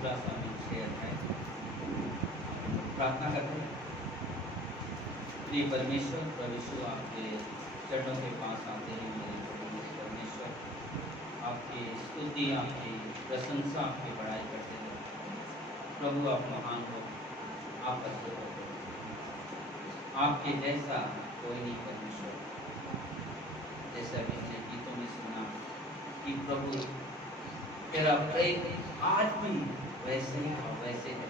थोड़ा सा शेयर है। प्रार्थना करते हैं। प्रिय परमेश्वर, प्रभु यीशु आपके चरणों के पास आते हैं। मेरे प्रभु परमेश्वर, आपकी स्तुति, आपकी प्रशंसा, आपकी बड़ाई करते हैं। प्रभु आप महान हो, आप अद्भुत हो, आपके जैसा कोई नहीं परमेश्वर। जैसा कि हमने गीतों में सुना कि प्रभु तेरा प्रेम आज भी वैसे ही और वैसे है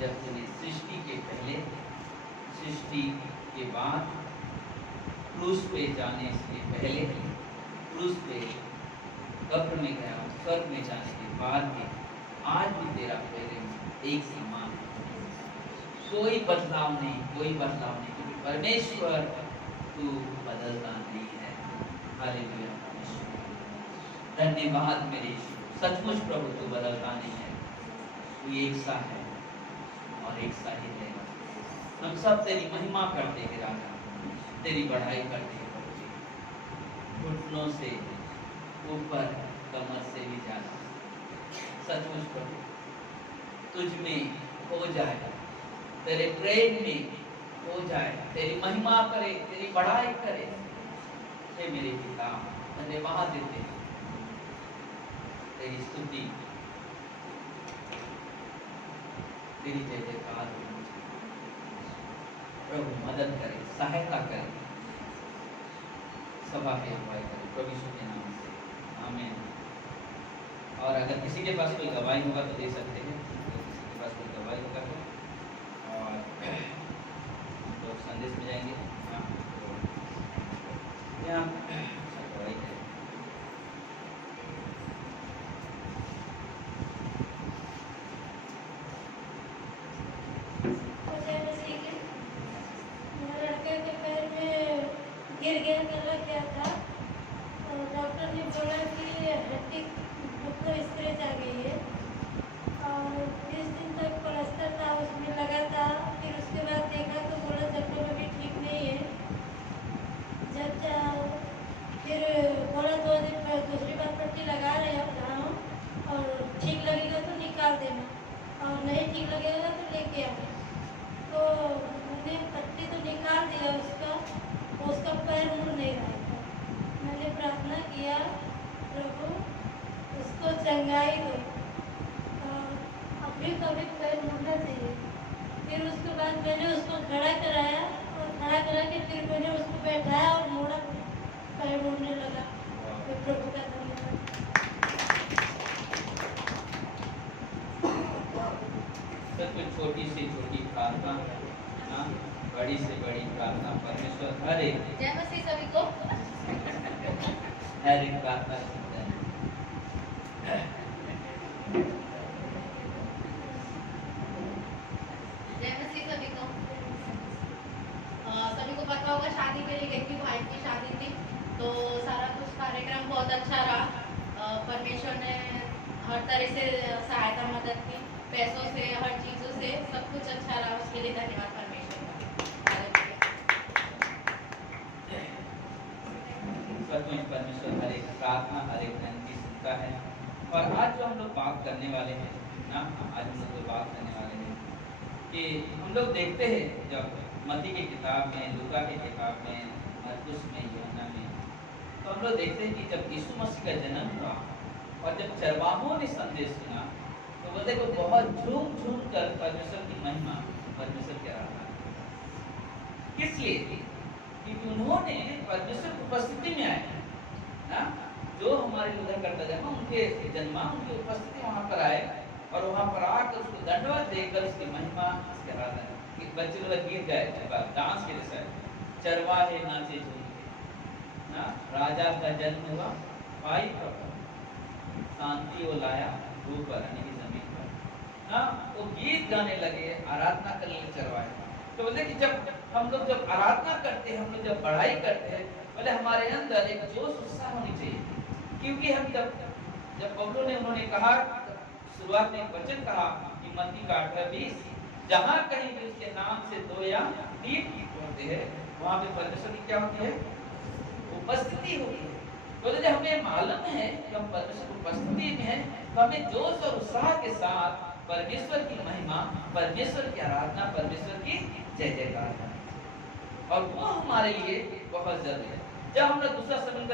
जब तूने सृष्टि के पहले, सृष्टि के बाद, क्रूस पे जाने से पहले, क्रूस पे कब्र में गया, स्वर्ग में जाने के बाद भी आज भी तेरा प्रेम एक समान, कोई बदलाव नहीं, कोई बदलाव नहीं, क्योंकि परमेश्वर तू बदलता नहीं है। हालेलुया परमेश्वर, धन्यवाद मेरे यीशु। सचमुच प्रभु तू बदलता नहीं है, तू एक सा है और एक सा ही रहेगा। हम सब तेरी महिमा करते हैं राजा, तेरी बढ़ाई करते हैं प्रभु। घुटनों से ऊपर, कमर से भी ज्यादा सचमुच प्रभु तुझ में हो जाए, तेरे प्रेम में हो जाए, तेरी महिमा करे, तेरी बढ़ाई करे। हे मेरे पिता, धन्यवाद देते हैं, तेरी स्तुति, तेरी जय जयकार हो। प्रभु मदद करे, सहायता करे, सभा की अगुवाई करे प्रभु यीशु के नाम से, आमीन। और अगर किसी के पास कोई गवाही होगा तो दे सकते हैं, तो किसी के पास कोई गवाही होगा तो, और लोग संदेश में जाएंगे। हाँ, यहाँ गवाही है। गिर गया, गला क्या था, तो डॉक्टर ने बोला कि हड्डी मतलब स्क्रेच आ गई है और 20 दिन तक प्लास्टर था उसमें लगा था। फिर उसके बाद देखा तो बोला जब तक अभी ठीक नहीं है। जब फिर बोला 2 दिन पर दूसरी बार पट्टी लगा रहे हूँ और ठीक लगेगा तो निकाल देना और नहीं ठीक लगेगा तो लेके आना। तो मैंने पट्टी तो निकाल दिया उसका पैर मुड़ नहीं रहा था। मैंने प्रार्थना किया, प्रभु उसको चंगाई दो, अभी कभी पैर मुड़ना चाहिए। फिर उसके बाद मैंने उसको खड़ा कराया और खड़ा करा के फिर मैंने उसको बैठाया और मोड़ा, पैर मुड़ने लगा। फिर प्रभु का धन्यवाद। छोटी से छोटी प्रार्थना, बड़ी से बड़ी प्रार्थना परमेश्वर हर एक, जय मसीह सभी को, हर एक प्रार्थना सुनता है। जय मसीह सभी को। सभी को पता होगा शादी के लिए गई थी, भाई की शादी थी, तो सारा कुछ कार्यक्रम बहुत अच्छा रहा। परमेश्वर ने हर तरह से सहायता मदद की, पैसों से, हर चीज़ों से, सब कुछ अच्छा रहा। उसके लिए धन्यवाद परमेश्वर का। सचमुच परमेश्वर हर एक प्रार्थना, हर एक विनती सुनता है। और आज जो हम लोग बात करने वाले हैं ना, आज हम लोग बात करने वाले हैं कि हम लोग देखते हैं जब मत्ती की किताब में, लूका की किताब में, मरकुस में, यूहन्ना में, तो हम लोग देखते हैं कि जब यीशु मसीह का जन्म हुआ और जब चरवाहों ने संदेश सुना तो वो देखो बहुत झूम झूम कर परमेश्वर की महिमा, परमेश्वर के आराधना। किस लिए? क्योंकि उन्होंने परमेश्वर की उपस्थिति में आए ना, जो हमारे उधर करता जन्म, उनके जन्मा, उनकी उपस्थिति वहाँ पर आए और वहाँ पर आकर उसको दंडवत देकर उसकी महिमा, उसके आराधना। एक बच्चे लोग गीत गाए डांस के जैसा, चरवाहे नाचे झूम के ना, राजा का जन्म हुआ भाई प्रभु, शांति वो लाया ऊपर यानी कि जमीन पर ना। वो गीत गाने लगे, आराधना करने लगे चरवाहे। तो बोले कि जब हम लोग जब आराधना करते हैं, हम लोग जब बढ़ाई करते हैं, बोले हमारे अंदर एक जोश उत्साह होनी चाहिए। क्योंकि हम जब पौलुस ने उन्होंने कहा, शुरुआत में एक वचन कहा कि मत्ती का 8:20, जहाँ कहीं भी उसके नाम से 2 या 3 होते हैं, वहाँ पे परमेश्वर की क्या होती है? उपस्थिति होती है। बोले हमें मालूम है कि हम परमेश्वर की उपस्थिति में हैं, तो हमें जोश और उत्साह के साथ परमेश्वर की महिमा, परमेश्वर की आराधना, परमेश्वर की जय जयकार करना, और वो हमारे लिए बहुत जरूरी है। जब हम लोग दूसरा समूह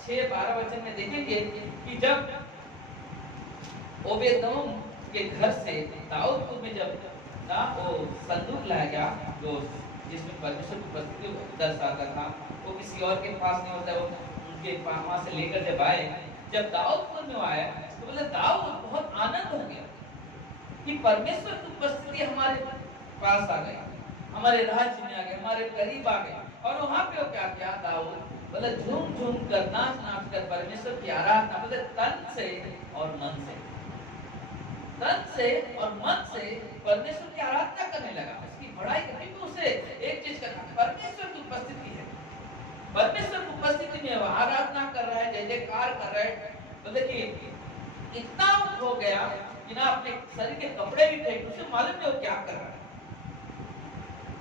6:12 वचन में देखेंगे कि जब ओबेदोम के घर से दाऊदपुर में जब ना वो संदूक लाया गया, जो जिसमें परमेश्वर की उपस्थिति दर्शाता था, वो किसी और के पास नहीं होता, वो उनके वहां से लेकर जब आए, जब दाऊदपुर में आया तो बोले दाऊद बहुत आनंद हो गया कि परमेश्वर की उपस्थिति हमारे पास आ गई, हमारे राज्य में आ गए, हमारे करीब आ गए। और वहां पे वो क्या किया दाऊद, बोले झूम झूम कर, नाच नाच कर परमेश्वर की आराधना, बोले तन से और मन से, तन से और मन से परमेश्वर की आराधना करने लगा, उसकी बड़ाई करने को। उसे एक चीज करना, परमेश्वर की उपस्थिति है, परमेश्वर की उपस्थिति में वो आराधना कर रहा है, जय जयकार कर रहा है। तो देखिए इतना हो गया कि ना अपने शरीर के कपड़े भी फेंक, उसे मालूम नहीं वो क्या कर रहा है।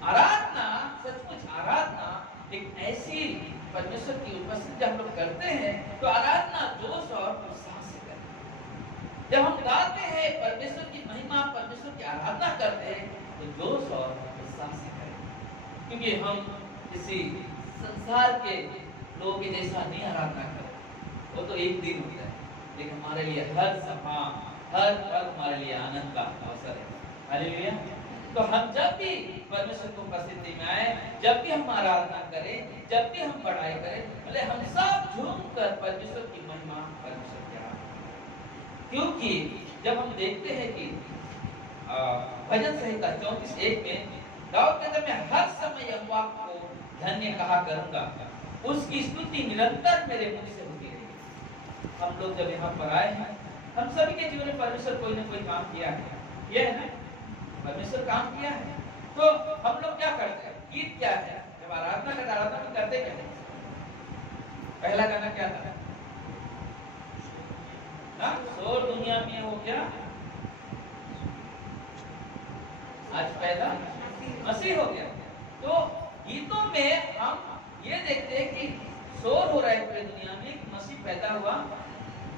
आराधना, सचमुच आराधना एक ऐसी परमेश्वर की उपस्थिति जब हम लोग करते हैं तो आराधना जोश और उत्साह से करते हैं। जब हम गाते हैं परमेश्वर की महिमा, परमेश्वर की आराधना करते हैं तो जोश और उत्साह से करें, क्योंकि हम किसी संसार के लोग के जैसा नहीं आराधना करते। वो तो एक दिन होता है, लेकिन हमारे लिए हर सभा, हर पल हमारे लिए आनंद का अवसर है। हालेलुया। तो हम जब भी परमेश्वर की उपस्थिति में आए, जब भी हम आराधना करें, जब भी हम पढ़ाई करें, बोले हम सब झूम कर परमेश्वर की महिमा, परमेश्वर की आराधना। क्योंकि जब हम देखते हैं कि भजन संहिता 34:1 में दाऊद कहता है, मैं हर समय यहोवा को धन्य कहा करूंगा, उसकी स्तुति निरंतर मेरे मुख से होती रहेगी। हम लोग जब यहाँ पर आए हैं, हम सभी के जीवन में परमेश्वर कोई ना कोई काम किया है, यह है ना, परमेश्वर काम किया है। तो हम लोग क्या करते हैं, गीत क्या है, जब आराधना करते, आराधना में करते क्या है? पहला गाना क्या था ना, शोर दुनिया में हो गया, आज पैदा मसीह हो गया। तो गीतों में हम ये देखते हैं कि शोर हो रहा है पूरी दुनिया में, मसीह पैदा हुआ।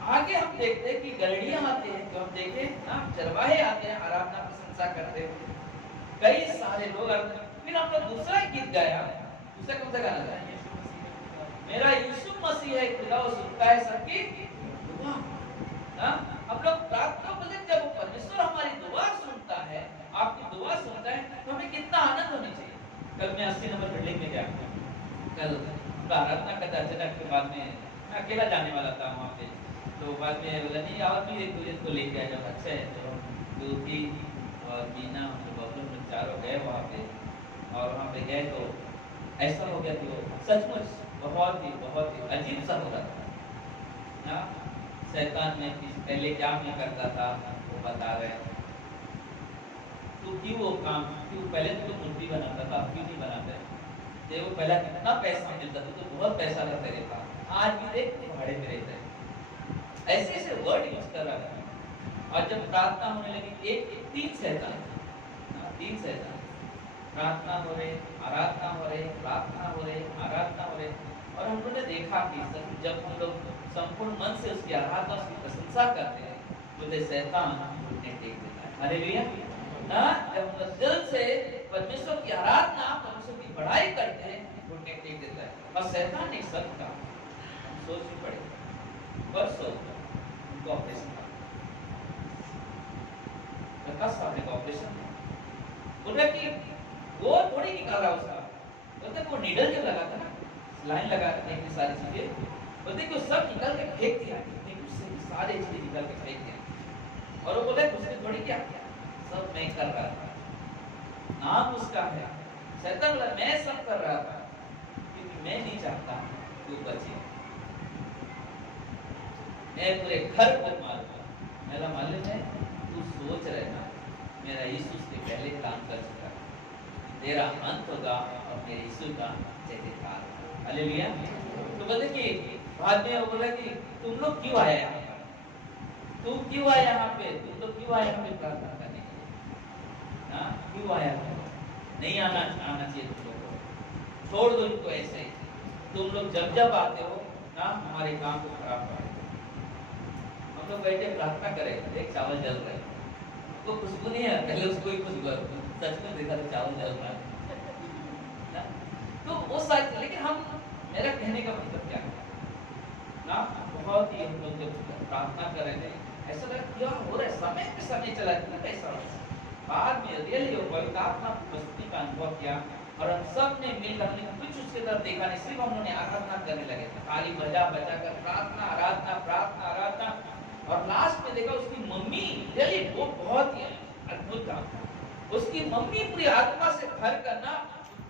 आगे हम देखते हैं कि गलड़ियां आते हैं, जो हम देखे ना, चरवाहे आते हैं, आराधना प्रशंसा करते हैं, कई सारे लोग। फिर हम लोग दूसरा गीत गाया, दूसरा कौन सा गाना गाया, मेरा यीशु मसीह है खुदा, वो सुनता है सबकी दुआ। हम लोग प्रार्थना बोलते, जब परमेश्वर हमारी दुआ सुनता है, आपकी दुआ सुनता है, तो हमें कितना आनंद होना चाहिए। कल मैं 80 नंबर बिल्डिंग में गया, कल आराधना करता, अचानक के बाद में मैं अकेला जाने वाला था वहाँ पे, तो बाद में बोला नहीं और भी एक दूसरे को लेके आया, जब अच्छा है तो दो थी और मीना, हम लोग बबलू में चारों गए वहाँ पे, और वहाँ पे गए तो ऐसा हो गया कि वो सचमुच बहुत ही अजीब सा हो रहा था ना। शैतान में पहले क्या मैं करता था वो बता रहे, तो क्यों वो काम, क्यों पहले तो मूर्ति बनाता था, क्यों नहीं बनाता है, देखो पहला कितना पैसा मिलता था, तो बहुत पैसा था तेरे पास, आज भी देख भाड़े में रहता है, ऐसे ऐसे वर्ड यूज कर रहा था। और जब प्रार्थना होने लगी, एक तीन शैतान, प्रार्थना हो रहे, आराधना हो रहे, प्रार्थना हो रहे, आराधना हो रहे, और हम लोगों ने देखा कि जब हम लोग संपूर्ण मन से उसकी आराधना, उसकी प्रशंसा करते हैं, तो शैतान घुटने टेक देता है। हालेलुया ना। जब हम दिल से परमेश्वर की आराधना, परमेश्वर की बड़ाई करते हैं, घुटने टेक देता है। और शैतान एक सब का सोच भी पड़े, परसों उनको ऑपरेशन था, प्रकाश साहब ने ऑपरेशन बोल रहा कि वो थोड़ी निकाल रहा उसका, बोलते वो नीडल जो लगा था ना, लाइन लगा रखने सारी चीजें, बोलते कि वो सब निकल के फेंक दिया, उससे सारे चीजें निकल के फेंक दिया। और वो बोले उसने थोड़ी क्या किया, सब मैं कर रहा था, नाम उसका है। शैतान बोला मैं सब कर रहा था, क्योंकि मैं नहीं चाहता तू बचे, मैं पूरे घर को मारूंगा। मेरा मालूम है तू सोच रहना, मेरा यीशु से पहले काम कर चुका है, तेरा अंत होगा और मेरे यीशु का जय जयकार। हालेलुया। तो बोले कि बाद में वो बोला कि तुम लोग क्यों आए यहाँ पर, तू क्यों आया यहाँ पे, तुम लोग क्यों आए यहाँ पे प्रार्थना करने के लिए, हाँ क्यों आया, नहीं आना चाहिए तुम लोग को, छोड़ दो इनको ऐसे ही, तुम लोग जब जब आते हो ना हमारे काम को खराब कर, हम लोग लोग बैठे प्रार्थना करें, एक चावल जल रहा है, वो खुशबू नहीं है, पहले उसको ही खुशबू, सच में देखा तो चावल जल रहा है। तो वो सारी, लेकिन हम, मेरा कहने का मतलब क्या है ना, बहुत ही हम लोग जब प्रार्थना कर रहे थे ऐसा लगा क्या हो रहा है, समय पे समय चला इतना कैसा हो, बाद में रियली पवित्र आत्मा की उपस्थिति का अनुभव किया और हम सब ने मिलकर, हमने कुछ उसके तरफ देखा नहीं, सिर्फ हम लोगों ने आराधना करने लगे थे, खाली बजा बजा कर प्रार्थना आराधना प्रार्थना आराधना। और लास्ट में देखा उसकी मम्मी, रियली वो बहुत ही अद्भुत था, उसकी मम्मी पूरी आत्मा से भर कर ना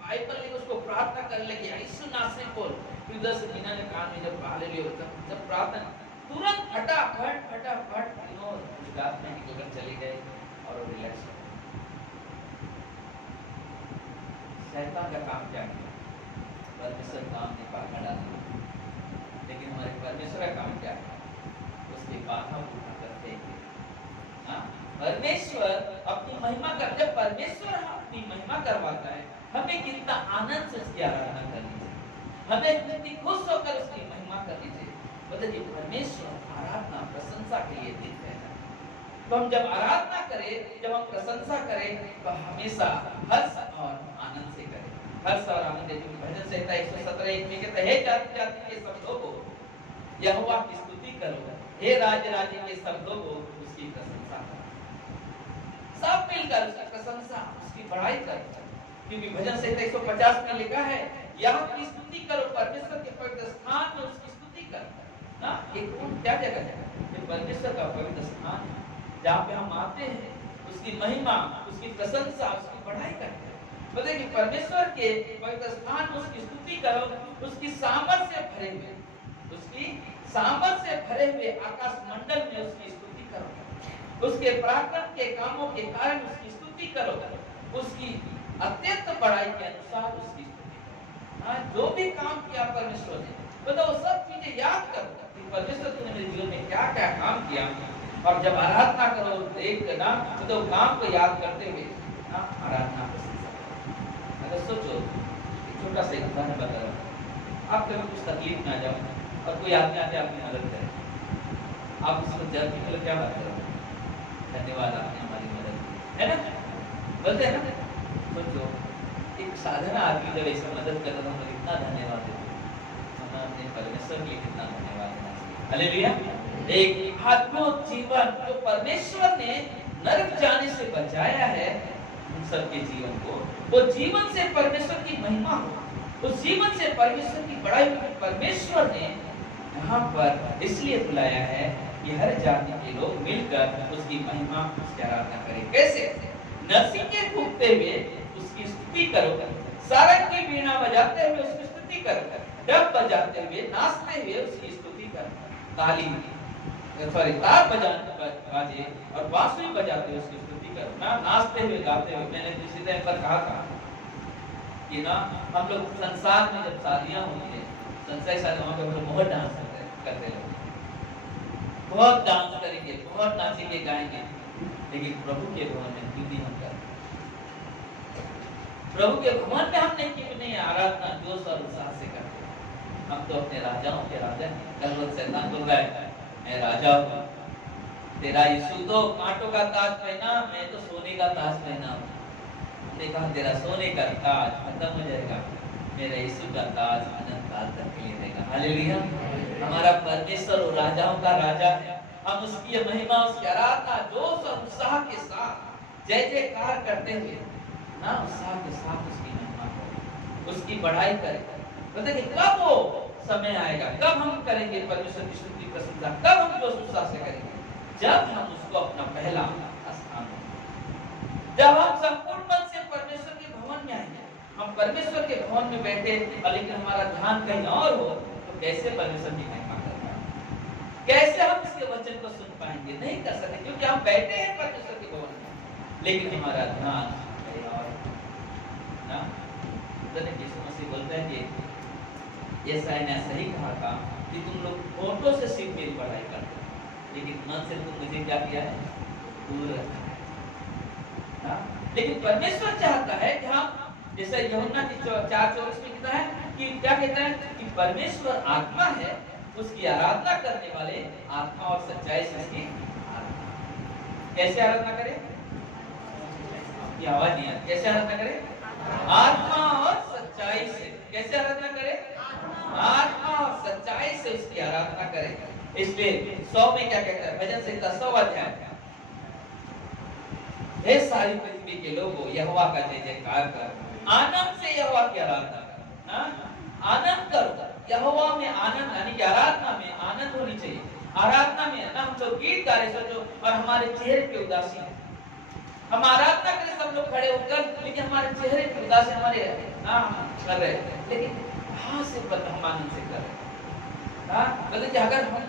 बाइबल लेकर उसको प्रार्थना करने लगी, यीशु नासरी बोल, फिर 10 बिना ने कान में जब हालेलुया जब प्रार्थना तुरंत फटाफट फटाफट गुजरात में निकलकर चले गए और रिलैक्स हो। शैतान का काम क्या किया, परमेश्वर काम ने बाधा डाला, लेकिन हमारे परमेश्वर का काम क्या है, उसके बाधा पूर्ण करते हैं। परमेश्वर अपनी महिमा कर, जब परमेश्वर अपनी महिमा करवाता है, हमें कितना आनंद से उसकी आराधना करनी चाहिए, हमें कितनी खुश होकर उसकी महिमा करनी चाहिए। बताइए, परमेश्वर आराधना प्रशंसा के लिए देते हैं। तो हम जब आराधना करें, जब हम प्रशंसा करें, तो हमेशा हर्ष और आनंद से करें, हर्ष और आनंद। भजन संहिता 117:1 में कहता है, हे जाति जाति के सब लोगों यहोवा की स्तुति करो, हे राज्य राज्य के सब लोगों उसकी प्रशंसा करो। सब मिलकर उसकी प्रशंसा, उसकी बड़ाई करो, क्योंकि भजन संहिता 150 में लिखा है, यहोवा की स्तुति करो, परमेश्वर के पवित्र स्थान में उसकी स्तुति करो। ना एक क्या जगह है, ये परमेश्वर का पवित्र स्थान है, जहाँ पे हम आते हैं, उसकी महिमा, उसकी प्रशंसा, उसकी बढ़ाई करते हैं। बताइए कि परमेश्वर के पवित्र स्थान में उसकी स्तुति करो, उसकी सामर्थ से भरे हुए, उसकी सामर्थ से भरे हुए आकाश मंडल में उसकी स्तुति करो, उसके पराक्रम के कामों के कारण उसकी स्तुति करो, उसकी अत्यंत बढ़ाई के अनुसार उसकी स्तुति करो। जो भी काम किया परमेश्वर ने, बताओ सब चीजें याद करो, परमेश्वर तूने मेरे जीवन में क्या क्या काम किया, और जब आराधना करो देख ना, तो काम को याद करते हुए ना आराधना प्रशंसा करो। अगर सोचो, छोटा सा उदाहरण बता रहा हूँ, आप कभी कुछ तकलीफ में आ जाओ और कोई आदमी आके आपकी मदद करे, आप उसको जब भी मतलब क्या बात करोगे, धन्यवाद आपने हमारी मदद की, है ना, बोलते हैं ना। सोचो एक साधारण आदमी जब ऐसा मदद करता तो हम लोग इतना धन्यवाद देते, हम अपने परमेश्वर के लिए कितना धन्यवाद देना चाहिए। हालेलुया। एक अद्भुत जीवन जो परमेश्वर ने नरक जाने से बचाया है उन सबके जीवन को, वो जीवन से परमेश्वर की महिमा हो, उस जीवन से परमेश्वर की बड़ाई हो। परमेश्वर ने यहाँ पर इसलिए बुलाया है कि हर जाति के लोग मिलकर उसकी महिमा, उसकी आराधना करें। कैसे? नरसिंगे फूंकते हुए उसकी स्तुति करो, सारंग की वीणा बजाते हुए उसकी स्तुति करो, डब बजाते हुए नाचते हुए उसकी स्तुति करो, तार बजाते और बांसुरी बजाते हुए उसकी स्तुति करो, ना नाचते हुए गाते हुए। मैंने किसी टाइम पर कहा था कि ना हम लोग संसार में जब शादियां होती है, संसारी शादियों में हम लोग बहुत डांस करते हैं, बहुत डांस करेंगे, बहुत नाचेंगे गाएंगे, लेकिन प्रभु के भवन में क्यों नहीं हम करते? प्रभु के भवन में हमने क्यों नहीं आराधना जोश और उत्साह से करते? हम तो अपने राजाओं के राजा हैं। कल वो शैतान बोल रहा है मैं राजा हूँ, तेरा यीशु तो कांटों का ताज पहना, मैं तो सोने का ताज पहना हूँ। हमने कहा तेरा सोने का ताज खत्म हो जाएगा, मेरा यीशु का ताज अनंत काल तक के लिए रहेगा। हालेलुया। हमारा परमेश्वर और राजाओं का राजा है, हम उसकी महिमा, उसकी आराधना जोश और उत्साह के साथ जय जयकार करते हुए ना उत्साह के साथ उसकी महिमा करें, उसकी बढ़ाई करें। बताइए कब वो समय आएगा, कब हम करेंगे परमेश्वर की स्तुति प्रशंसा, कब हम जोश उत्साह से करेंगे? जब हम उसको अपना पहला स्थान देंगे, जब हम संपूर्ण मन से परमेश्वर के भवन में आएंगे। हम परमेश्वर के भवन में बैठे और लेकिन हमारा ध्यान कहीं और हो, तो कैसे परमेश्वर की महिमा कर पाएंगे? कैसे हम इसके वचन को सुन पाएंगे? नहीं कर सकते, क्योंकि हम बैठे हैं परमेश्वर के भवन में, लेकिन हमारा ध्यान कहीं और ना। यीशु मसीह बोलते हैं कि यशायाह ने सही कहा था कि तुम लोग होठों से सिर्फ मेरी बड़ाई करते हो, लेकिन मन से तुम मुझे क्या किया है? दूर रखा है। लेकिन परमेश्वर चाहता है कि हम, जैसे यूहन्ना की 4:24 में कहता है कि क्या कहता है कि परमेश्वर आत्मा है उसकी आराधना करने वाले आत्मा और सच्चाई से उसकी आराधना। कैसे आराधना करें? आपकी आवाज नहीं आती। कैसे आराधना करें? आत्मा और सच्चाई से। कैसे आराधना करें? आत्मा और सच्चाई से उसकी आराधना करें। इसलिए 100 में क्या कहता है? भजन संहिता 100 अध्याय, हे सारी पृथ्वी के लोगों, यहोवा का जय जयकार कर, आनंद से यहोवा की आराधना कर। आनंद करो, यहोवा में आनंद, यानी कि आराधना में आनंद होनी चाहिए। आराधना में ना हम लोग गीत गा रहे सोचो और हमारे चेहरे पे उदासी है। हम आराधना करें सब लोग खड़े होकर, लेकिन हमारे चेहरे पे उदासी हमारे ना कर रहे, लेकिन हाँ से हम आनंद से कर रहे। बोले कि अगर हम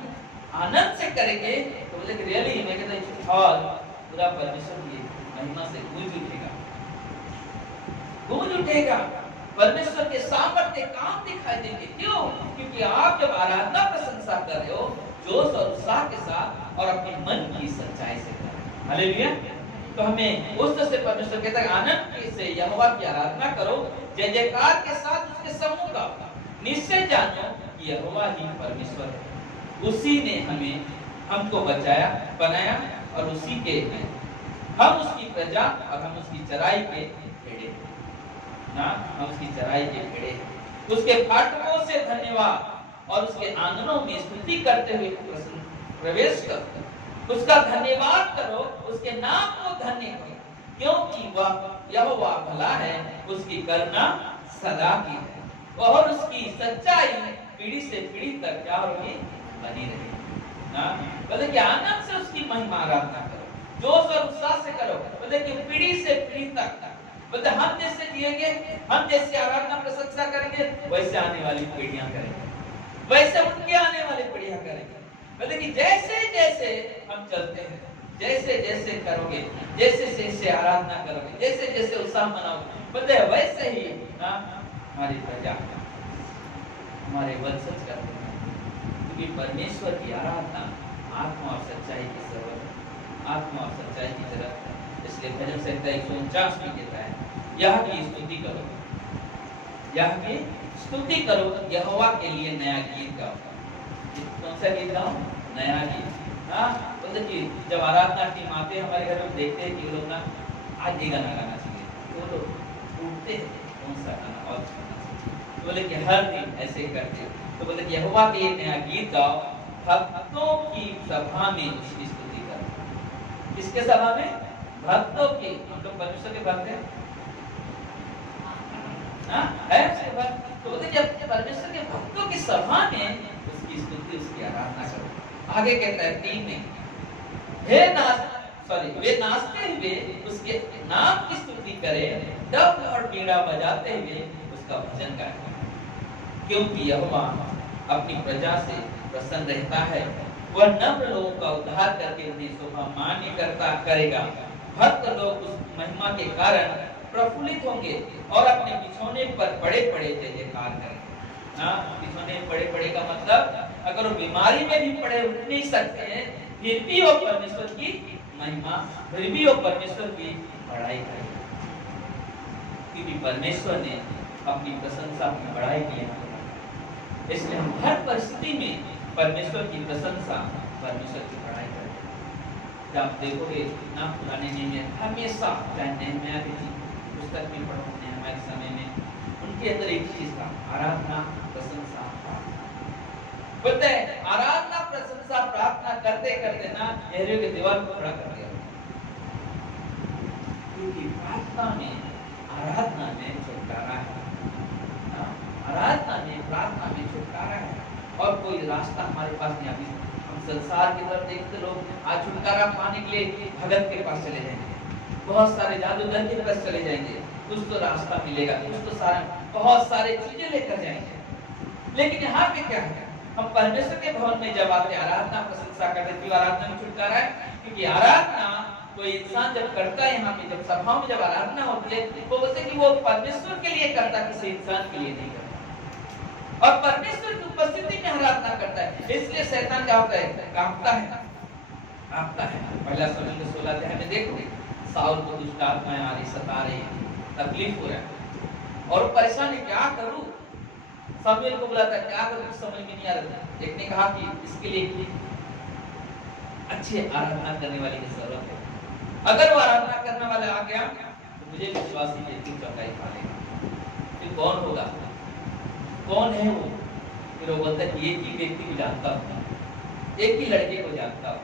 आनंद से करेंगे तो बोले कि रियली मैं कहता हूँ पूरा परमेश्वर की महिमा से गूंज उठेगा, गूंज उठेगा। परमेश्वर के सामर्थ्य काम दिखाई देंगे। क्यों? क्योंकि आप जब आराधना प्रशंसा कर रहे हो जोश और उत्साह के साथ और अपने मन की सच्चाई से कर रहे हो। हालेलुया। तो हमें उस तरह से परमेश्वर कहता है आनंद से यहोवा की आराधना करो, जय जयकार के साथ उसके सम्मुख का निश्चय जानो कि यहोवा ही परमेश्वर है। उसी ने हमको बचाया, बनाया और उसी के हैं हम, उसकी प्रजा और हम उसकी चराई के भेड़े ना, हम उसकी चराई के भेड़े हैं। उसके फाटकों से धन्यवाद और उसके आंगनों में स्तुति करते हुए प्रवेश करो। उसका धन्यवाद करो, उसके नाम को धन्य करो, क्योंकि वह यहोवा भला है, उसकी करुणा सदा की है और उसकी सच्चाई पीढ़ी से पीढ़ी तक क्या होगी? बनी रहेगी ना। बोले कि आनंद से उसकी महिमा आराधना करो, जोश और उत्साह से करो। बोले कि पीढ़ी से पीढ़ी तक। बोले हम जैसे जिएंगे, हम जैसे आराधना प्रशंसा करेंगे, वैसे आने वाली पीढ़ियां करेंगे, वैसे उनके आने वाली पीढ़ियां करेंगे। बोले कि जैसे जैसे हम चलते हैं, जैसे जैसे करोगे, जैसे जैसे आराधना करोगे, जैसे जैसे उत्साह मनाओगे, बोले वैसे ही ना हमारी प्रजा, हमारे वंशज करते हैं। क्योंकि परमेश्वर की आराधना आत्मा और सच्चाई की जरूरत है, आत्मा और सच्चाई की जरूरत है। इसलिए भजन संहिता 149 में कहता है यह की स्तुति करो, यह की स्तुति करो, यहोवा के लिए नया गीत गाओ। कौन सा गीत गाओ? नया गीत। बोलते कि जब आराधना टीम आते हैं हमारे घर में, देखते हैं कि लोग ना आज ये गाना गाना चाहिए, तो लोग उठते हैं कौन सा गाना और तो बोले कि हर दिन ऐसे करते। तो बोले कि यहोवा के लिए नया गीत गाओ, भक्तों की सभा में उसकी स्तुति करो। किसके सभा में? भक्तों की। हम लोग परमेश्वर के भक्त हैं है उसके भक्त। तो बोलते जब परमेश्वर के भक्तों की सभा में उसकी स्तुति, उसकी आराधना करो। आगे कहता है 3 में, वे नाचते हुए उसके नाम की स्तुति करें, डफ और बीड़ा बजाते हुए उसका भजन गाएं, क्योंकि यहोवा अपनी प्रजा से प्रसन्न रहता है, वह नम्र लोगों का उद्धार करके उन्हें शोभा मान्य करेगा। भक्त लोग उस महिमा के कारण प्रफुल्लित होंगे और अपने बिछौने पर पड़े पड़े जय जयकार करेंगे। बिछौने पड़े पड़े का मतलब अगर वो बीमारी में भी पड़े उठ नहीं सकते हैं, फिर भी वो परमेश्वर की महिमा, फिर भी वो परमेश्वर की बड़ाई करेंगे, क्योंकि परमेश्वर ने अपनी प्रशंसा, अपनी बड़ाई की है। इसलिए हम हर परिस्थिति में परमेश्वर की प्रशंसा, परमेश्वर की बड़ाई करें। जब आप देखोगे ना पुराने नियम में हमेशा, चाहे नहम्याह की पुस्तक में पढ़ो, नहम्याह के समय में उनके अंदर एक चीज था, आराधना, प्रशंसा, प्रार्थना। बोलते हैं आराधना, प्रशंसा, प्रार्थना करते करते ना यरीहो के दीवार को खड़ा कर दिया, क्योंकि प्रार्थना में, आराधना में छुटकारा है, आराधना में, प्रार्थना में छुटकारा है। और कोई रास्ता हमारे पास नहीं। अभी हम संसार की तरफ देखते, लोग आज छुटकारा पाने के लिए भगत के पास चले जाएंगे, बहुत सारे जादूगर के पास चले जाएंगे, कुछ तो रास्ता मिलेगा, कुछ तो बहुत सारे चीजें लेकर जाएंगे। लेकिन यहाँ पे क्या है, हम परमेश्वर के भवन में जब आते आराधना प्रशंसा करते, क्यों आराधना में छुटकारा है? क्योंकि आराधना कोई इंसान जब करता है, यहाँ पे जब सभाओं में जब आराधना होती है, वो बोलते कि वो परमेश्वर के लिए करता, किसी इंसान के लिए नहीं करता, और परमेश्वर की उपस्थिति में आराधना करता है। इसलिए शैतान क्या होता है? कांपता है, कांपता है। पहला शमूएल के 16 अध्याय में देखोगे, साउल को दुष्ट आत्माएं आ रही, सता रही, तकलीफ हो रहा है और परेशान है, क्या करूं? सामुएल को बुलाता है, क्या करूं कुछ समझ में नहीं आ रहा। एक ने कहा कि इसके लिए अच्छे आराधना करने वाली की जरूरत है। अगर वो आराधना करने वाला आ गया तो मुझे विश्वासी व्यक्ति चौकाई खा लेगा। फिर कौन होगा, कौन है वो? फिर वो बोलता है एक ही व्यक्ति को जानता हूँ, एक ही लड़के को जानता हूँ,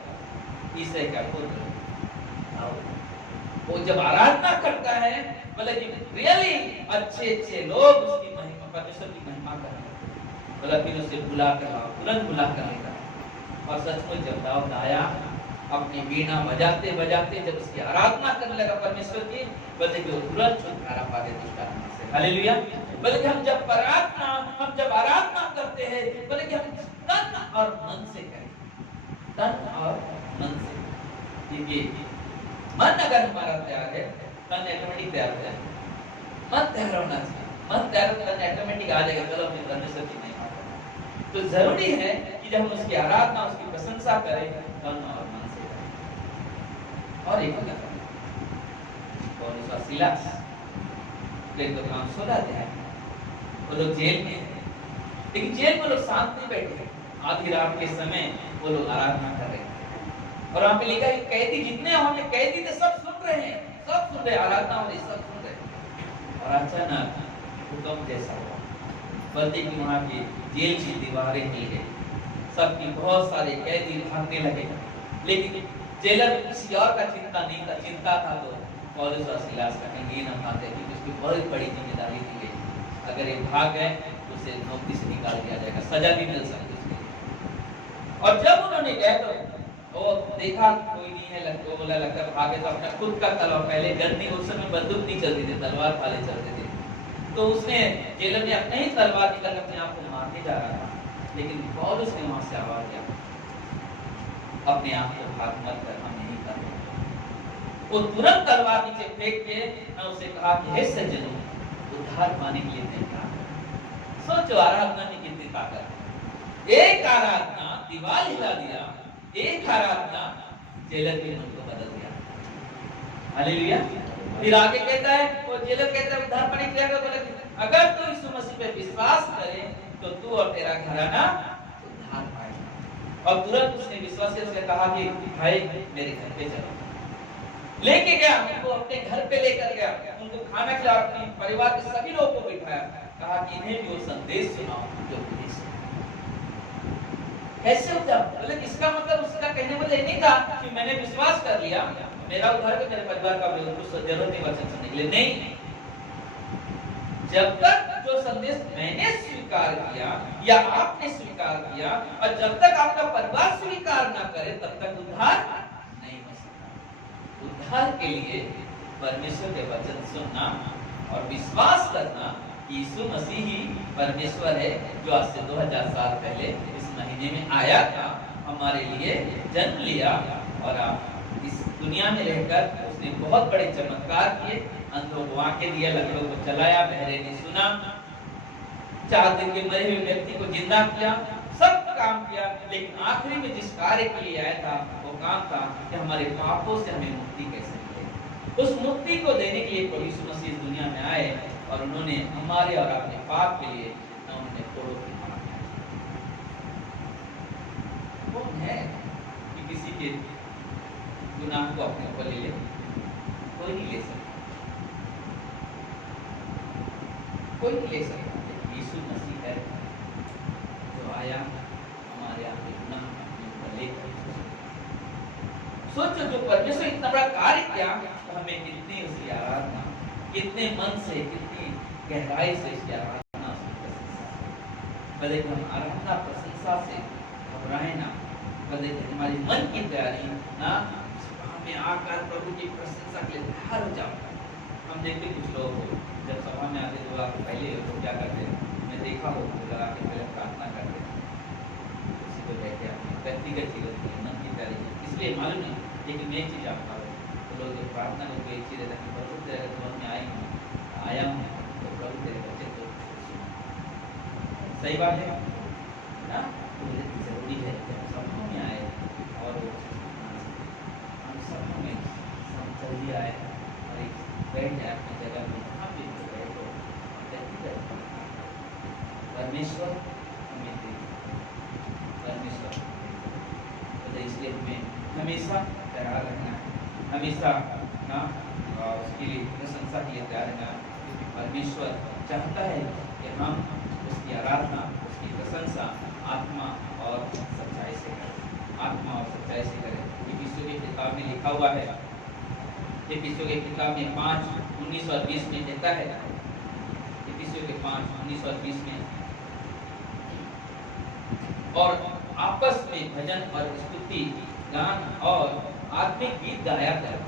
ईसाई का पुत्र। वो जब आराधना करता है मतलब कि रियली अच्छे लोग उसकी महिमा, परमेश्वर की महिमा करते हैं, मतलब फिर उसे बुला कर तुरंत बुला कर लेता है। और सचमुच जब दाऊद आया अपनी वीणा बजाते बजाते जब उसकी आराधना करने लगा परमेश्वर की, बोले कि वो तुरंत छुटकारा पा गए दुष्ट आत्मा से। हालेलुया। बोले कि हम जब आराधना करते हैं, बोले कि हम तन और मन से करें, तन और मन से। देखिए मन अगर हमारा तैयार है, तन ऑटोमेटिक तैयार हो जाएगा। मन तैयार होना चाहिए, मन तैयार होना ऑटोमेटिक आ जाएगा। चलो फिर परमेश्वर की महिमा करें। तो जरूरी है कि जब हम उसकी आराधना, उसकी प्रशंसा करें, तन और मन से करें। और एक बात पौलुस और सीलास को काम 16 अध्याय, वो लोग जेल में है, लेकिन जेल में लोग शांत नहीं बैठे। आधी रात के समय वो लोग आराधना कर रहे हैं। और वहां पे लिखा है कैदी जितने वहां पे कैदी थे सब सुन रहे हैं, सब सुन रहे, आराधना हो रही, सब सुन रहे। और अचानक भूकंप जैसा हुआ, बोलते कि वहां की जेल की दीवारें हिल गई, सबकी बहुत सारे कैदी भागने लगे। लेकिन जेलर को किसी और का चिंता नहीं था, चिंता था तो पौलुस और सीलास का कहीं न पाते कि उसकी बहुत बड़ी जिम्मेदारी दी गई। अगर ये भाग गए तो उसे नौकरी से निकाल दिया जाएगा, सजा भी मिल सकती है। और जब उन्होंने गए तो वो देखा कोई नहीं है, लगता बोला लगता भागे तो अपना खुद का तलवार, पहले गन नहीं, उस समय बंदूक नहीं चलती थी, तलवार वाले चलते थे। तो उसने जेलर ने अपने ही तलवार निकाल अपने आप को मारने जा रहा था, लेकिन पौलुस ने वहां से आवाज दिया, अपने आप को भाग मत कर, हम नहीं कर रहे। वो तुरंत तलवार नीचे फेंक के मैं उसे कहा कि हे सज्जनों, उद्धार पाने के लिए तैयार। सोचो आराधना में कितनी ताकत। एक आराधना दीवार हिला दिया, एक आराधना जेलर के मन को बदल दिया। हालेलुया। फिर आगे कहता है, वो जेलर कहता है उद्धार पाने के लिए बोले अगर तू यीशु मसीह पे विश्वास करे तो तू और तेरा घराना उद्धार पाएगा। और तुरंत उसने विश्वास से कहा कि भाई मेरे घर पे चलो। लेके गया, उनको अपने घर पे लेकर गया, उनको खाना खिलाया, अपने परिवार के सभी लोगों को बिठाया, कहा कि इन्हें भी वो संदेश सुनाओ जो कैसे होता। बोले इसका मतलब उसका कहने वाला नहीं था कि मैंने विश्वास कर लिया, मेरा उद्धार है, मेरे परिवार का जरूरत नहीं वचन सुनने के लिए। नहीं, जब तक जो संदेश मैंने स्वीकार किया या आपने स्वीकार किया और जब तक आपका परिवार स्वीकार ना करे तब तक उद्धार नहीं हो सकता। उद्धार के लिए परमेश्वर के वचन सुनना और विश्वास करना यीशु मसीह ही परमेश्वर है, जो आज से 2000 साल पहले इस महीने में आया था, हमारे लिए जन्म लिया और इस दुनिया में रहकर उसने बहुत बड़े चमत्कार किए। अंधों को आंखें दिया, लंगड़ों को चलाया, बहरे ने सुना, 4 दिन के मरे हुए व्यक्ति को जिंदा किया, सब काम किया। लेकिन आखिरी में जिस कार्य के लिए आया था वो काम था कि हमारे पापों से हमें मुक्ति कैसे मिले। उस मुक्ति को देने के लिए प्रभु यीशु मसीह इस दुनिया में आए और उन्होंने हमारे और अपने पाप के लिए उन्होंने फोड़ों की मार दी। कौन है कि किसी के गुनाह को अपने ऊपर ले ले? कोई नहीं ले सकता, कोई नहीं ले सकता। यीशु मसीह है जो आया हमारे आपके गुनाह अपने ऊपर लेकर। सोचो जो परमेश्वर इतना बड़ा कार्य किया, तो हमें कितनी उसकी आराधना, कितने मन से, कितनी गहराई से इसकी आराधना, भले हम आराधना प्रशंसा से घबराए ना, भले हमारी मन की तैयारी ना, हमें आकर प्रभु की प्रशंसा के लिए तैयार हो जाओ। हम देखते कुछ लोग जब सभा में आते तो आप पहले तो क्या करते हैं, मैं देखा हो लगा के पहले प्रार्थना करते हैं, उसी को कहते हैं अपने व्यक्तिगत जीवन की मन की तैयारी, इसलिए मालूम नहीं। लेकिन मैं एक चीज आपका तो लोग जब प्रार्थना को एक चीज रहता है, प्रभु तेरे मन में आया हूँ तो प्रभु तेरे बच्चे को सही बात है ना, तो जरूरी है कि हम सभा में आए और हम सभा में जल्दी आए और एक बैठ जाए अपनी जगह में, वहाँ पे बैठो। परमेश्वर हमेशा तैयार रहना है, हमेशा ना उसके लिए प्रशंसा के लिए तैयार रहना है, क्योंकि परमेश्वर चाहता है कि हम उसकी आराधना, उसकी प्रशंसा आत्मा और सच्चाई से करें, आत्मा और सच्चाई से करें। इफिसियों की किताब में लिखा हुआ है, इफिसियों की किताब में 5:19 और 20 में कहता है, इफिसियों के 5:19 और 20 में, और आपस में भजन और स्तुति गान और आत्मिक गीत गाया करें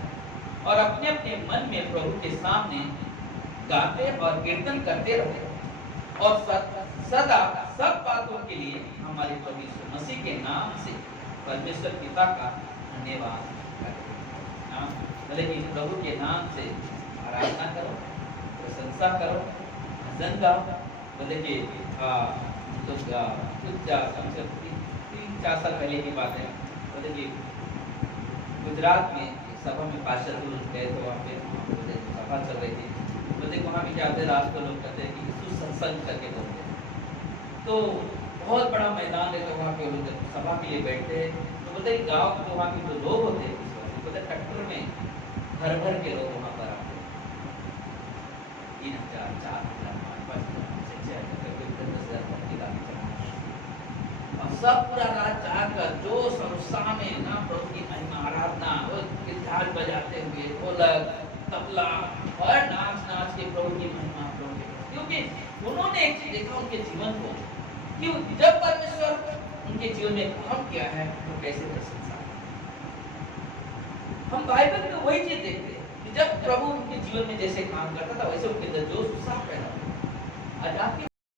और अपने अपने मन में प्रभु के सामने गाते और कीर्तन करते रहे और सदा सब बातों के लिए हमारे प्रभु यीशु मसीह के नाम से परमेश्वर पिता का धन्यवाद करें। भले कि प्रभु के नाम से आराधना करो, प्रशंसा करो, भजन गाओ। भले कि कुछ 3-4 साल पहले की बात है, बोले कि गुजरात में सभा में पास्टर गए तो वहाँ पे सभा चल रही थी, बोले वहाँ भी जाते रात को लोग कहते हैं कि यीशु सत्संग करके बोलते हैं। तो बहुत बड़ा मैदान है, तो वहाँ पे लोग सभा के लिए बैठते हैं। तो बोलते गाँव के वहाँ के जो लोग होते हैं, बोलते ट्रैक्टर में भर भर के लोग वहाँ पर आते हैं, 3,000, 4,000, 5,000, 6,000, 10,000 की गाड़ी चलाना, और सब पूरा रात जाकर जोश और उत्साह में ना प्रभु की महिमा आराधना, वो गिटार बजाते हुए, ढोलक, तबला और नाच के प्रभु की महिमा, क्योंकि उन्होंने एक चीज देखा उनके जीवन को, कि जब परमेश्वर उनके जीवन में काम किया है तो कैसे प्रशंसा। हम बाइबल में वही चीज देखते हैं कि जब प्रभु उनके जीवन में जैसे काम करता था, वैसे उनके अंदर जोश उत्साह पैदा हुआ। आज आपके